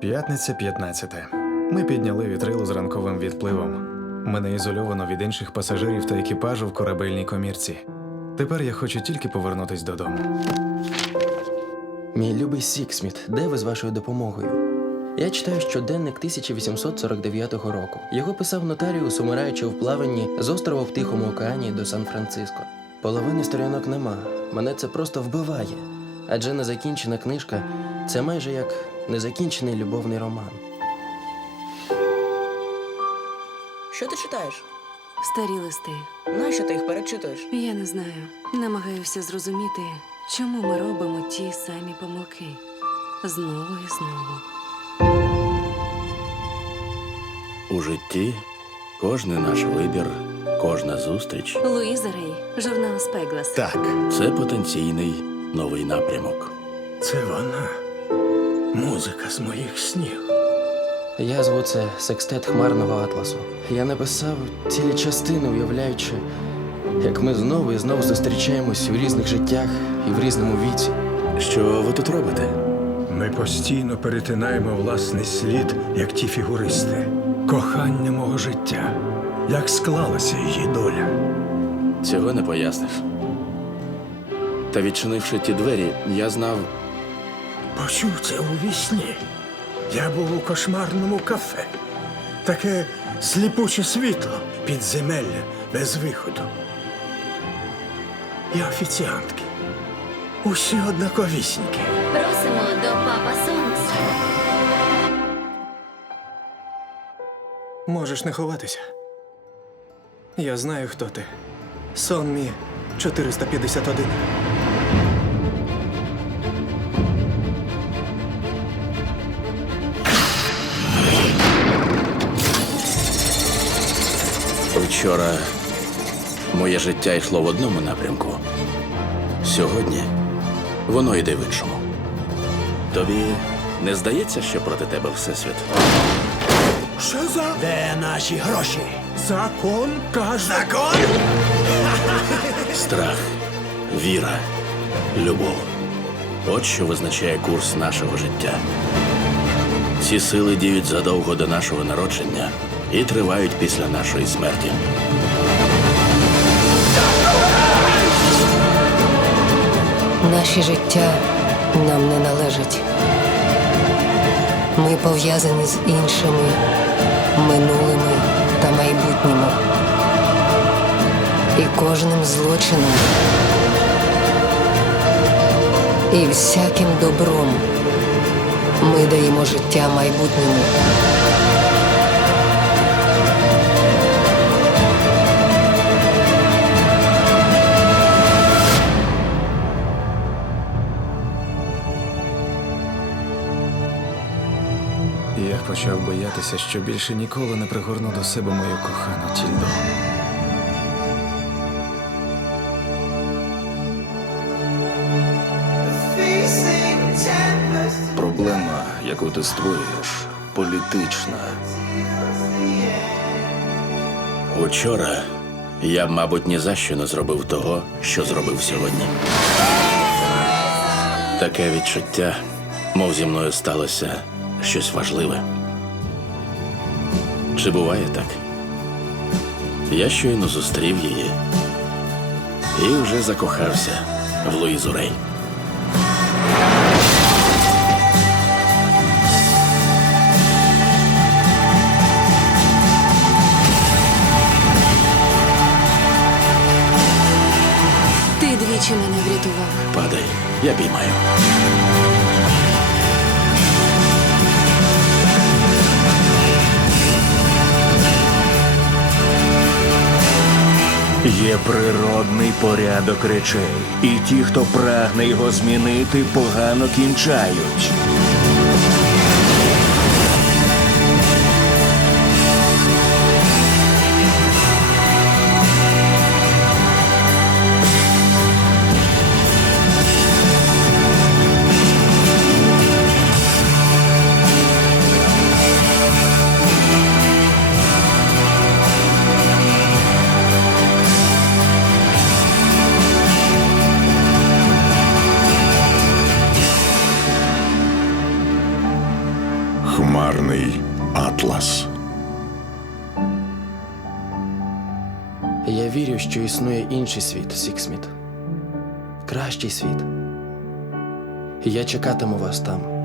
П'ятниця 15. Ми підняли вітрилу з ранковим відпливом. Мене ізольовано від інших пасажирів та екіпажу в корабельній комірці. Тепер я хочу тільки повернутись додому. Мій любий Сіксміт, де ви з вашою допомогою? Я читаю щоденник 1849 року. Його писав нотаріус, умираючи в плаванні з острова в Тихому океані до Сан-Франциско. Половини сторінок нема. Мене це просто вбиває. Адже незакінчена книжка це майже як незакінчений любовний роман. Що ти читаєш? Старі листи. Нащо ти їх перечитуєш? Я не знаю. Намагаюся зрозуміти, чому ми робимо ті самі помилки знову і знову. У житті кожний наш вибір, кожна зустріч Луїза Рей, журнал Спеглас. Так, це потенційний новий напрямок. Це вона. Музика з моїх снів. Я зву це секстет хмарного атласу. Я написав цілі частини, уявляючи, як ми знову і знову зустрічаємось у різних життях і в різному віці. Що ви тут робите? Ми постійно перетинаємо власний слід, як ті фігуристи. Кохання мого життя. Як склалася її доля. Цього не поясниш. Та відчинивши ті двері, я знав, Почув це у вісні. Я був у кошмарному кафе. Таке сліпуче світло, підземелля без виходу. І офіціантки. Усі однаковісінькі. Просимо до Папа Сонкс. Можеш не ховатися. Я знаю, хто ти. Сон мі 451. Вчора моє життя йшло в одному напрямку. Сьогодні воно йде в іншому. Тобі не здається, що проти тебе всесвіт? Що за. Де наші гроші? Закон каже. Закон? Страх, віра, любов. От що визначає курс нашого життя. Ці сили діють задовго до нашого народження і тривають після нашої смерті. Наші життя нам не належать. Ми пов'язані з іншими минулими та майбутніми. І кожним злочином, і всяким добром ми даємо життя майбутньому. Почав боятися, що більше ніколи не пригорну до себе мою кохану Тільду. Проблема, яку ти створюєш, політична. Учора я, мабуть, ні за що не зробив того, що зробив сьогодні. Таке відчуття, мов зі мною сталося щось важливе. Чи буває так? Я щойно зустрів її і вже закохався в Луїзу Рей. Ти двічі мене врятував. Падай, я піймаю. Є природний порядок речей, і ті, хто прагне його змінити, погано кінчають. Я вірю, що існує інший світ, Сіксміт. Кращий світ. Я чекатиму вас там.